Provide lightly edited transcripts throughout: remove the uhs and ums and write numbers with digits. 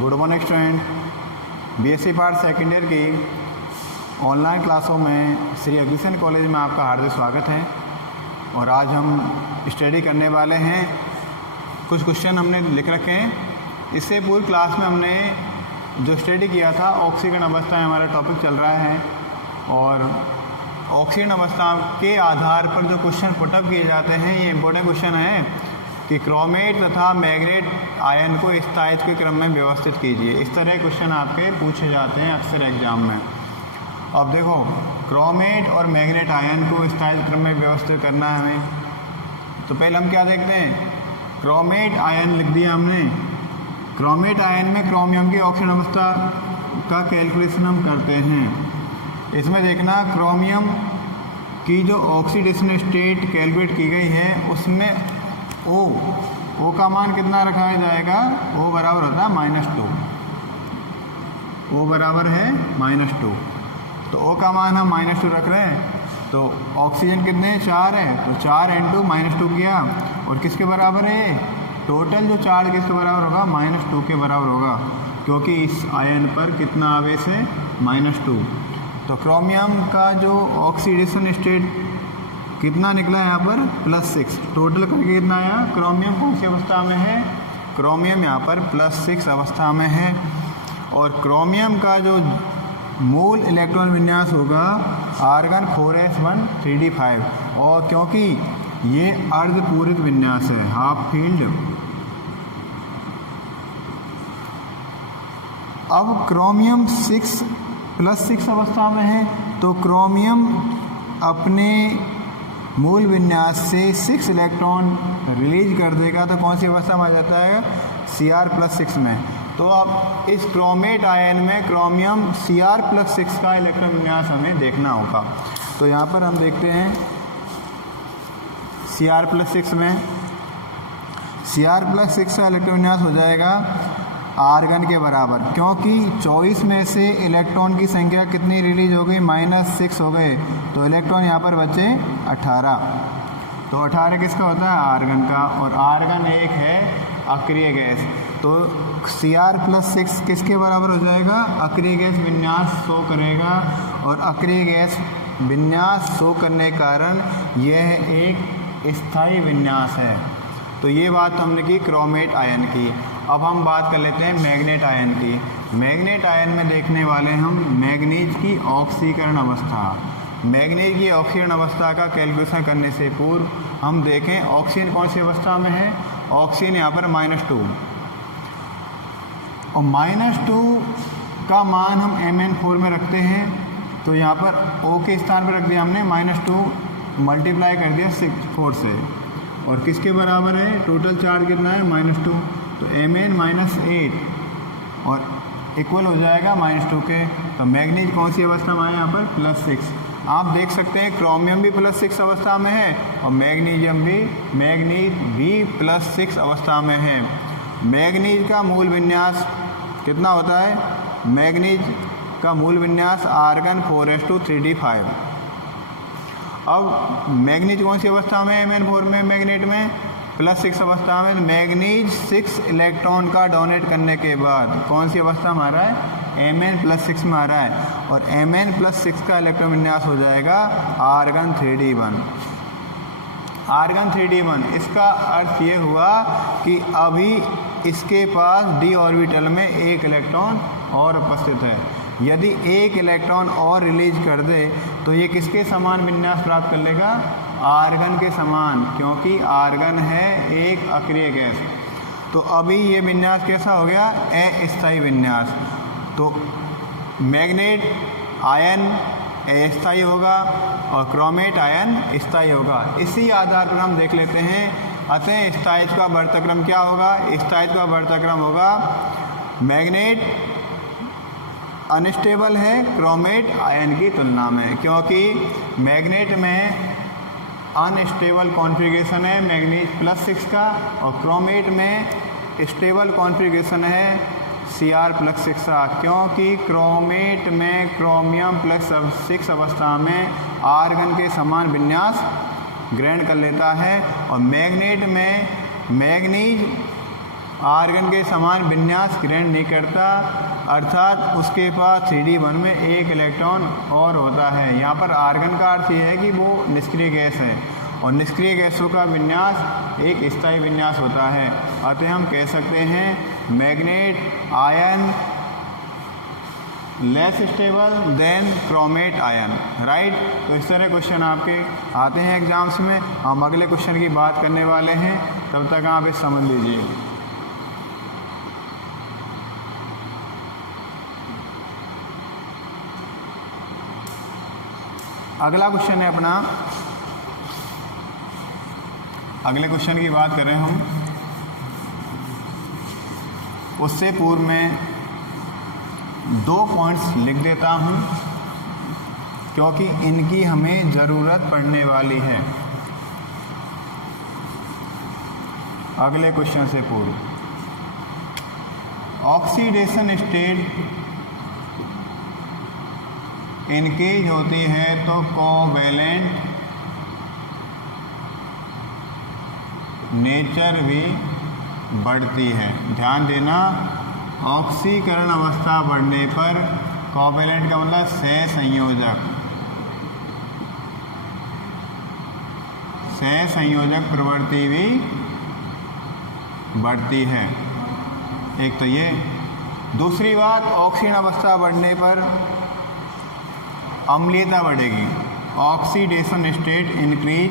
Good morning student. BSc part second year की online क्लासों में श्री अग्रसेन कॉलेज में आपका हार्दिक स्वागत है। और आज हम स्टडी करने वाले हैं, कुछ क्वेश्चन हमने लिख रखे हैं। इससे पूर्व क्लास में हमने जो स्टडी किया था ऑक्सीकरण अवस्था हमारा टॉपिक चल रहा है, और ऑक्सीकरण अवस्था के आधार पर जो क्वेश्चन पुटअप किए जाते हैं ये इंपॉर्टेंट क्वेश्चन है कि क्रोमेट तथा मैग्नेट आयन को स्थायित्व के क्रम में व्यवस्थित कीजिए। इस तरह क्वेश्चन आपके पूछे जाते हैं अक्सर एग्जाम में। अब देखो, क्रोमेट और मैग्नेट आयन को स्थायित्व क्रम में व्यवस्थित करना है हमें, तो पहले हम क्या देखते हैं, क्रोमेट आयन लिख दिया हमने। क्रोमेट आयन में क्रोमियम की ऑक्सीकरण अवस्था का कैलकुलेशन हम करते हैं। इसमें देखना, क्रोमियम की जो ऑक्सीडेशन स्टेट कैलकुलेट की गई है उसमें ओ का मान कितना रखा जाएगा, O बराबर होता है -2। O बराबर है -2, तो O का मान हम -2 रख रहे हैं। तो ऑक्सीजन कितने 4 है, तो 4 × -2 किया, और किसके बराबर है, टोटल जो चार्ज किसके बराबर होगा, -2 के बराबर होगा, क्योंकि इस आयन पर कितना आवेश है, -2। तो क्रोमियम का जो ऑक्सीडेशन स्टेट कितना निकला यहाँ पर, +6। टोटल करके कितना आया, क्रोमियम कौन सी अवस्था में है, क्रोमियम यहाँ पर +6 अवस्था में है। और क्रोमियम का जो मूल इलेक्ट्रॉन विन्यास होगा आर्गन 4s1 3d5, और क्योंकि ये अर्धपूरित विन्यास है, हाफ फील्ड। अब क्रोमियम +6 अवस्था में है, तो क्रोमियम अपने मूल विन्यास से 6 इलेक्ट्रॉन रिलीज कर देगा, तो कौन सी अवस्था में आ जाता है, Cr+6 में। तो अब इस क्रोमेट आयन में क्रोमियम Cr+6 का इलेक्ट्रॉन विन्यास हमें देखना होगा। तो यहाँ पर हम देखते हैं Cr+6 में, Cr+6 का इलेक्ट्रॉन विन्यास हो जाएगा आर्गन के बराबर, क्योंकि 24 में से इलेक्ट्रॉन की संख्या कितनी रिलीज हो गई, -6 हो गए, तो इलेक्ट्रॉन यहाँ पर बचे 18। तो 18 किसका होता है, आर्गन का, और आर्गन एक है अक्रिय गैस। तो Cr+6 किसके बराबर हो जाएगा, अक्रिय गैस विन्यास शो करेगा, और अक्रिय गैस विन्यास शो करने के कारण यह एक स्थायी विन्यास है। तो ये बात हमने की क्रोमेट आयन की। अब हम बात कर लेते हैं मैग्नेट आयन की। मैग्नेट आयन में देखने वाले हम मैग्नीज की ऑक्सीकरण अवस्था। मैग्नीज की ऑक्सीकरण अवस्था का कैलकुलेशन करने से पूर्व हम देखें ऑक्सीजन कौन सी अवस्था में है, ऑक्सीजन यहाँ पर -2, और -2 का मान हम Mn4 में रखते हैं। तो यहाँ पर O के स्थान पर रख दिया हमने -2 मल्टीप्लाई कर दिया 4 से, और किसके बराबर है, टोटल चार्ज कितना है, -2, तो Mn -8 और इक्वल हो जाएगा -2 के। तो मैग्नीज कौन सी अवस्था में है, यहाँ पर +6। आप देख सकते हैं क्रोमियम भी +6 अवस्था में है, और मैग्नीज भी +6 अवस्था में है। मैग्नीज का मूल विन्यास कितना होता है, मैग्नीज का मूल विन्यास आर्गन 4s2 3d5। अब मैग्नीज कौन सी अवस्था में है, Mn4 में, मैग्नेट में +6 अवस्था में। मैग्नीज 6 इलेक्ट्रॉन का डोनेट करने के बाद कौन सी अवस्था में आ रहा है, Mn+6 में आ रहा है, और Mn+6 का इलेक्ट्रॉन विन्यास हो जाएगा आर्गन 3d1। आर्गन 3d1, इसका अर्थ ये हुआ कि अभी इसके पास d ऑर्बिटल में एक इलेक्ट्रॉन और उपस्थित है। यदि एक इलेक्ट्रॉन और रिलीज कर दे तो ये किसके समान विन्यास प्राप्त कर लेगा, आर्गन के समान, क्योंकि आर्गन है एक अक्रिय गैस। तो अभी ये विन्यास कैसा हो गया, अस्थायी विन्यास। तो मैग्नेट आयन अस्थायी होगा और क्रोमेट आयन स्थायी होगा। इसी आधार पर हम देख लेते हैं, अतः स्थायित्व का बढ़ता क्रम क्या होगा, स्थायित्व का बढ़ता क्रम होगा, मैग्नेट अनस्टेबल है क्रोमेट आयन की तुलना में, क्योंकि मैग्नेट में अनस्टेबल कॉन्फ़िगरेशन है मैग्नीज +6 का, और क्रोमेट में स्टेबल कॉन्फ़िगरेशन है Cr+6 का, क्योंकि क्रोमेट में क्रोमियम +6 अवस्था में आर्गन के समान विन्यास ग्रहण कर लेता है, और मैग्नेट में मैग्नीज आर्गन के समान विन्यास ग्रहण नहीं करता, अर्थात उसके पास 3D1 में एक इलेक्ट्रॉन और होता है। यहाँ पर आर्गन का अर्थ ये है कि वो निष्क्रिय गैस है और निष्क्रिय गैसों का विन्यास एक स्थायी विन्यास होता है। अतः हम कह सकते हैं manganate ion less stable then chromate ion, right. तो इस तरह क्वेश्चन आपके आते हैं एग्जाम्स में। हम अगले क्वेश्चन की बात करने वाले हैं, तब तक आप इसे समझ लीजिए। अगला क्वेश्चन है अपना, अगले क्वेश्चन की बात करें हम, उससे पूर्व में 2 पॉइंट्स लिख देता हूं क्योंकि इनकी हमें ज़रूरत पड़ने वाली है अगले क्वेश्चन से पूर्व। ऑक्सीडेशन स्टेट इनकेज होती है तो कोवैलेंट नेचर भी बढ़ती है। ध्यान देना, ऑक्सीकरण अवस्था बढ़ने पर कोवैलेंट का मतलब सहसंयोजक, सहसंयोजक प्रवृत्ति भी बढ़ती है। एक तो ये। दूसरी बात, ऑक्सीकरण अवस्था बढ़ने पर अम्लीयता बढ़ेगी। Oxidation state increase,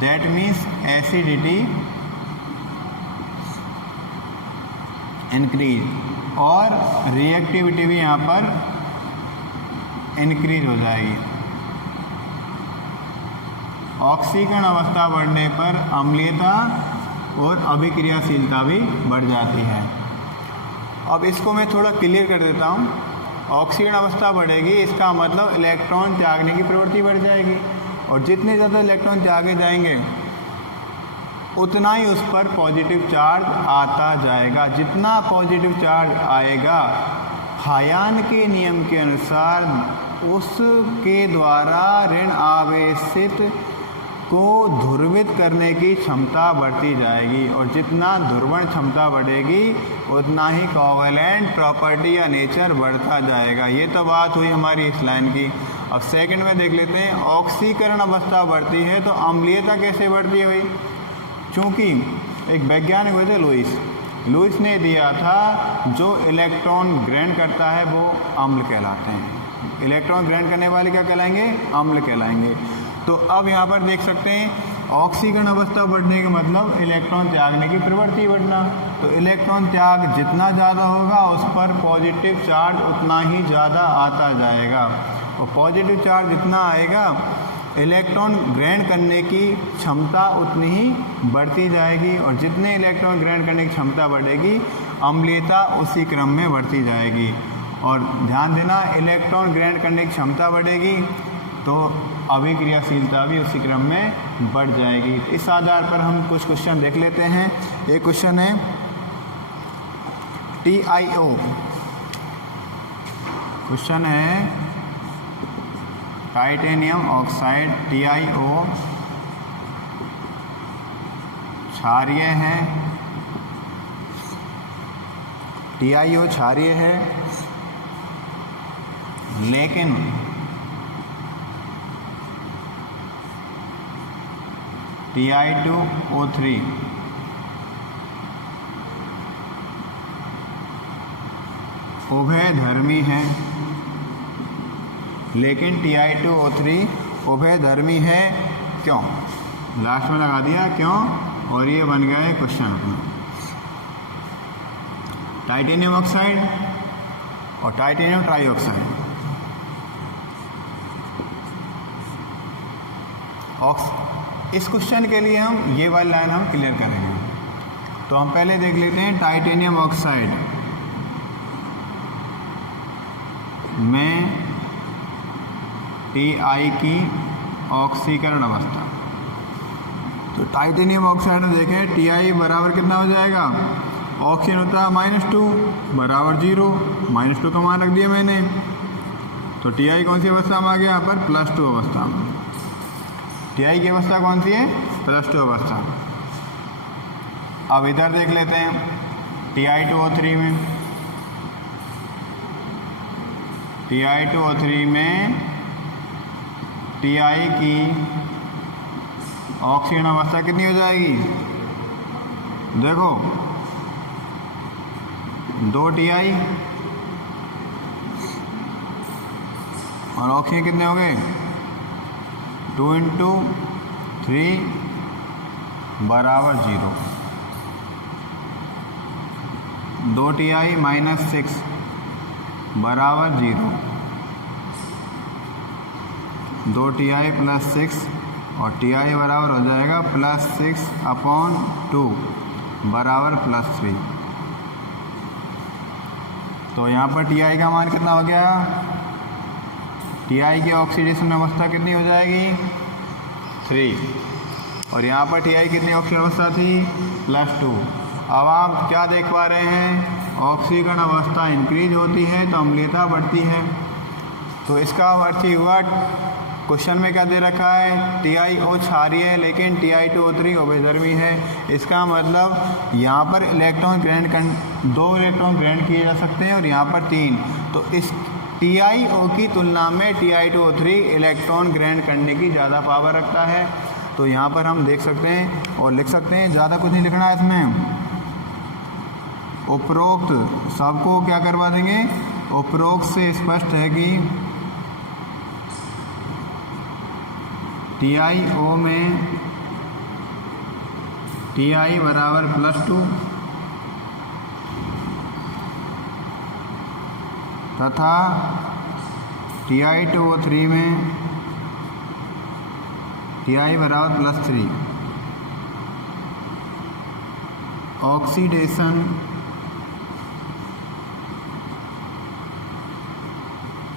that means acidity increase, और रिएक्टिविटी भी यहाँ पर इंक्रीज हो जाएगी। ऑक्सीकरण अवस्था बढ़ने पर अम्लीयता और अभिक्रियाशीलता भी बढ़ जाती है। अब इसको मैं थोड़ा क्लियर कर देता हूँ। ऑक्सीकरण अवस्था बढ़ेगी, इसका मतलब इलेक्ट्रॉन त्यागने की प्रवृत्ति बढ़ जाएगी, और जितने ज़्यादा इलेक्ट्रॉन त्यागे जाएंगे उतना ही उस पर पॉजिटिव चार्ज आता जाएगा। जितना पॉजिटिव चार्ज आएगा, हायान के नियम के अनुसार उसके द्वारा ऋण आवेशित को ध्रुवित करने की क्षमता बढ़ती जाएगी, और जितना ध्रुवण क्षमता बढ़ेगी उतना ही कोवैलेंट प्रॉपर्टी या नेचर बढ़ता जाएगा। ये तो बात हुई हमारी इस लाइन की। अब सेकंड में देख लेते हैं, ऑक्सीकरण अवस्था बढ़ती है तो अम्लीयता कैसे बढ़ती है भाई? चूँकि एक वैज्ञानिक हुए थे लुईस ने दिया था जो इलेक्ट्रॉन ग्रहण करता है वो अम्ल कहलाते हैं। इलेक्ट्रॉन ग्रहण करने वाले क्या कहलाएंगे? अम्ल कहलाएंगे। तो अब यहाँ पर देख सकते हैं ऑक्सीकरण अवस्था बढ़ने का मतलब इलेक्ट्रॉन त्यागने की प्रवृत्ति बढ़ना। तो इलेक्ट्रॉन त्याग जितना ज़्यादा होगा उस पर पॉजिटिव चार्ज उतना ही ज़्यादा आता जाएगा, और पॉजिटिव चार्ज जितना आएगा इलेक्ट्रॉन ग्रहण करने की क्षमता उतनी ही बढ़ती जाएगी, और जितने इलेक्ट्रॉन ग्रहण करने की क्षमता बढ़ेगी अम्लीयता उसी क्रम में बढ़ती जाएगी। और ध्यान देना, इलेक्ट्रॉन ग्रहण करने की क्षमता बढ़ेगी तो अभिक्रियाशीलता भी उसी क्रम में बढ़ जाएगी। इस आधार पर हम कुछ क्वेश्चन देख लेते हैं। एक क्वेश्चन है TiO, क्वेश्चन है टाइटेनियम ऑक्साइड TiO क्षारीय है, TiO क्षारीय है, लेकिन Ti2O3 उभयधर्मी है, लेकिन Ti2O3 उभयधर्मी है क्यों? लास्ट में लगा दिया क्यों, और ये बन गया है क्वेश्चन अपना। टाइटेनियम ऑक्साइड और टाइटेनियम ट्राईऑक्साइड इस क्वेश्चन के लिए हम ये वाली लाइन हम क्लियर करेंगे। तो हम पहले देख लेते हैं टाइटेनियम ऑक्साइड में Ti की ऑक्सीकरण अवस्था। तो टाइटेनियम ऑक्साइड में देखें Ti बराबर कितना हो जाएगा? ऑक्सीजन होता है -2 बराबर 0, -2 का मान रख दिया मैंने। तो Ti कौन सी अवस्था में आ गया? यहाँ पर +2 अवस्था में। Ti की अवस्था कौन सी है? +2 अवस्था। अब इधर देख लेते हैं Ti2O3 में, Ti2O3 में Ti की ऑक्सीजन अवस्था कितनी हो जाएगी? देखो 2 Ti और ऑक्सीजन कितने हो गए? 2 × 3 = 0। 2 Ti - 6 = 0। 2 Ti + 6 और Ti बराबर हो जाएगा +6/2 = +3। तो यहाँ पर Ti का मान कितना हो गया? Ti की ऑक्सीडेशन अवस्था कितनी हो जाएगी? 3। और यहाँ पर Ti कितनी ऑक्सीजन अवस्था थी? +2। अब आप क्या देख पा रहे हैं? ऑक्सीकरण अवस्था इंक्रीज होती है तो अम्लीयता बढ़ती है। तो इसका अर्थ ही हुआ, क्वेश्चन में क्या दे रखा है? TiO क्षारीय है लेकिन Ti2O3 उभयधर्मी है। इसका मतलब यहाँ पर इलेक्ट्रॉन ग्रहण 2 इलेक्ट्रॉन ग्रहण किए जा सकते हैं और यहाँ पर 3। तो इस TiO की तुलना में Ti2O3 इलेक्ट्रॉन ग्रहण करने की ज़्यादा पावर रखता है। तो यहाँ पर हम देख सकते हैं और लिख सकते हैं, ज़्यादा कुछ नहीं लिखना है इसमें। उपरोक्त सबको क्या करवा देंगे? उपरोक्त से स्पष्ट है कि TiO में Ti बराबर +2 तथा Ti2O3 में Ti बराबर +3। ऑक्सीडेशन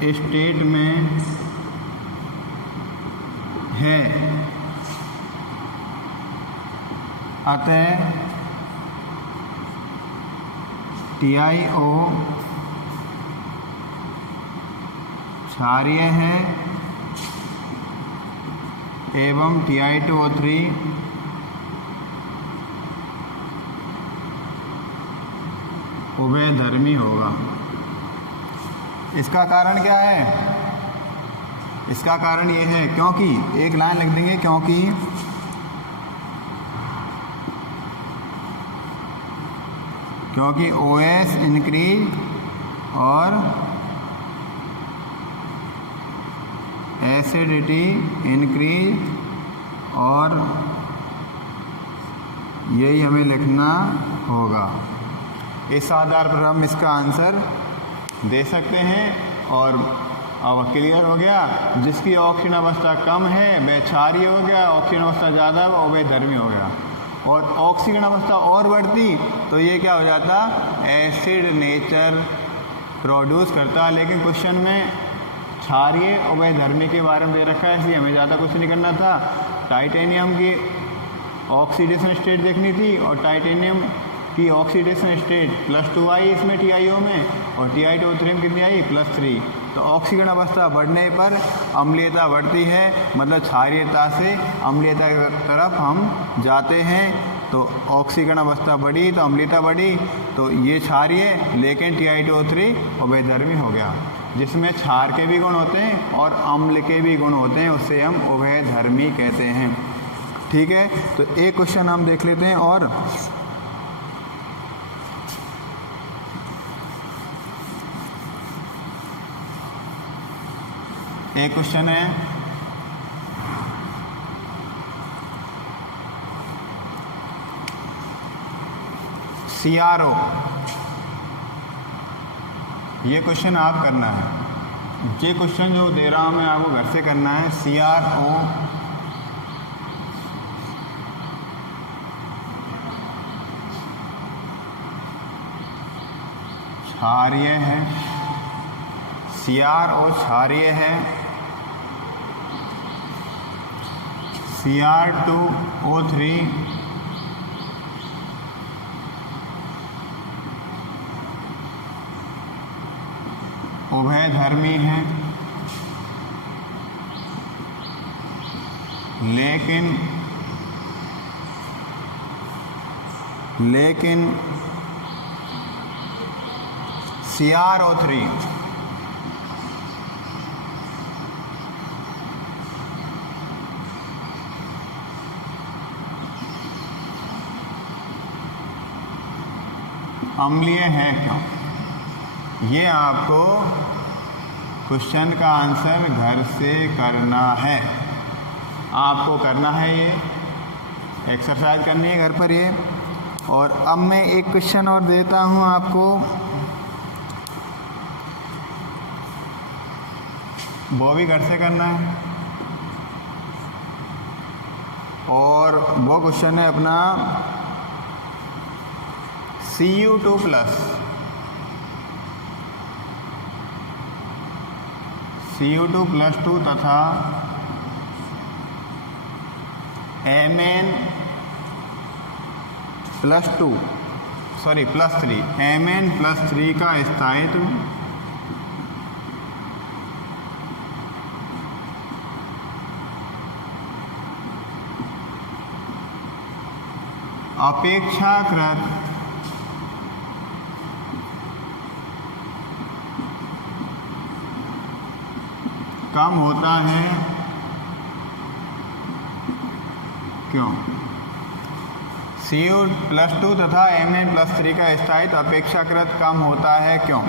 स्टेट में है, अतः TiO क्षारीय है एवं Ti2O3 उभयधर्मी होगा। इसका कारण क्या है? इसका कारण ये है क्योंकि, एक लाइन लिख देंगे, क्योंकि OH इंक्रीज और एसिडिटी इंक्रीज, और यही हमें लिखना होगा। इस आधार पर हम इसका आंसर दे सकते हैं। और अब क्लियर हो गया, जिसकी ऑक्सीजन अवस्था कम है वह क्षारीय हो गया, ऑक्सीजन अवस्था ज़्यादा वो उभयधर्मी हो गया। और ऑक्सीजन अवस्था और बढ़ती तो ये क्या हो जाता? एसिड नेचर प्रोड्यूस करता। लेकिन क्वेश्चन में क्षारीय उभयधर्मी के बारे में दे रखा है, इसलिए हमें ज़्यादा कुछ नहीं करना था। टाइटेनियम की ऑक्सीडेशन स्टेट देखनी थी और टाइटेनियम की ऑक्सीडेशन स्टेट +2 आई इसमें TiO में, और Ti2O3 में कितनी आई? +3। तो ऑक्सीकरण अवस्था बढ़ने पर अम्लीयता बढ़ती है, मतलब क्षारीयता से अम्लीयता की तरफ हम जाते हैं। तो ऑक्सीकरण अवस्था बढ़ी तो अम्लीयता बढ़ी, तो ये क्षारीय, लेकिन Ti2O3 उभयधर्मी हो गया। जिसमें क्षार के भी गुण होते हैं और अम्ल के भी गुण होते हैं, उससे हम उभयधर्मी कहते हैं। ठीक है, तो एक क्वेश्चन हम देख लेते हैं और एक क्वेश्चन है CRO। ये क्वेश्चन आप करना है। ये क्वेश्चन जो दे रहा हूँ मैं आपको घर से करना है। CRO क्षारीय है, CRO क्षारीय है, Cr2O3 उभयधर्मी है, लेकिन लेकिन CrO3 अम्लीय है क्यों? ये आपको क्वेश्चन का आंसर घर से करना है, आपको करना है, ये एक्सरसाइज करनी है घर पर ये। और अब मैं एक क्वेश्चन और देता हूँ आपको, वो भी घर से करना है। और वो क्वेश्चन है अपना Cu2 प्लस Cu2+2 तथा Mn+3 का स्थायित्व अपेक्षाकृत कम होता है क्यों? Cu+2 तथा Mn+3 का स्थायित्व अपेक्षाकृत कम होता है क्यों?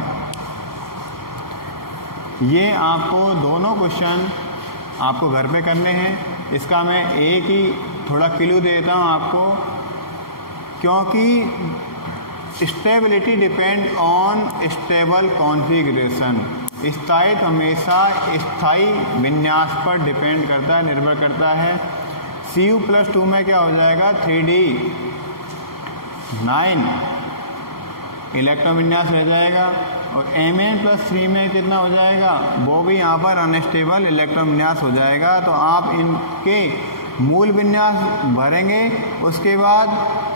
ये आपको दोनों क्वेश्चन आपको घर पे करने हैं। इसका मैं एक ही थोड़ा क्लू देता हूँ आपको, क्योंकि stability depend on stable configuration. स्थायित्व हमेशा स्थायी विन्यास पर डिपेंड करता है, निर्भर करता है। Cu+2 में क्या हो जाएगा? 3D9 इलेक्ट्रॉन विन्यास रह जाएगा। और Mn+3 में कितना हो जाएगा? वो भी यहाँ पर अनस्टेबल इलेक्ट्रॉन विन्यास हो जाएगा। तो आप इनके मूल विन्यास भरेंगे, उसके बाद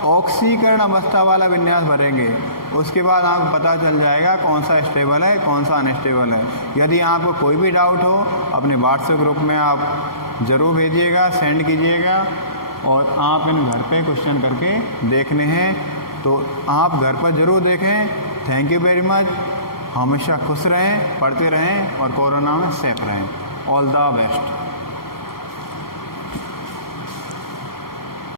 ऑक्सीकरण अवस्था वाला विन्यास भरेंगे, उसके बाद आपको पता चल जाएगा कौन सा स्टेबल है, कौन सा अनस्टेबल है। यदि आपको कोई भी डाउट हो अपने व्हाट्सएप ग्रुप में आप ज़रूर भेजिएगा, सेंड कीजिएगा। और आप इन घर पे क्वेश्चन करके देखने हैं, तो आप घर पर ज़रूर देखें। Thank you very much. हमेशा खुश रहें, पढ़ते रहें और कोरोना में सेफ रहें। All the best.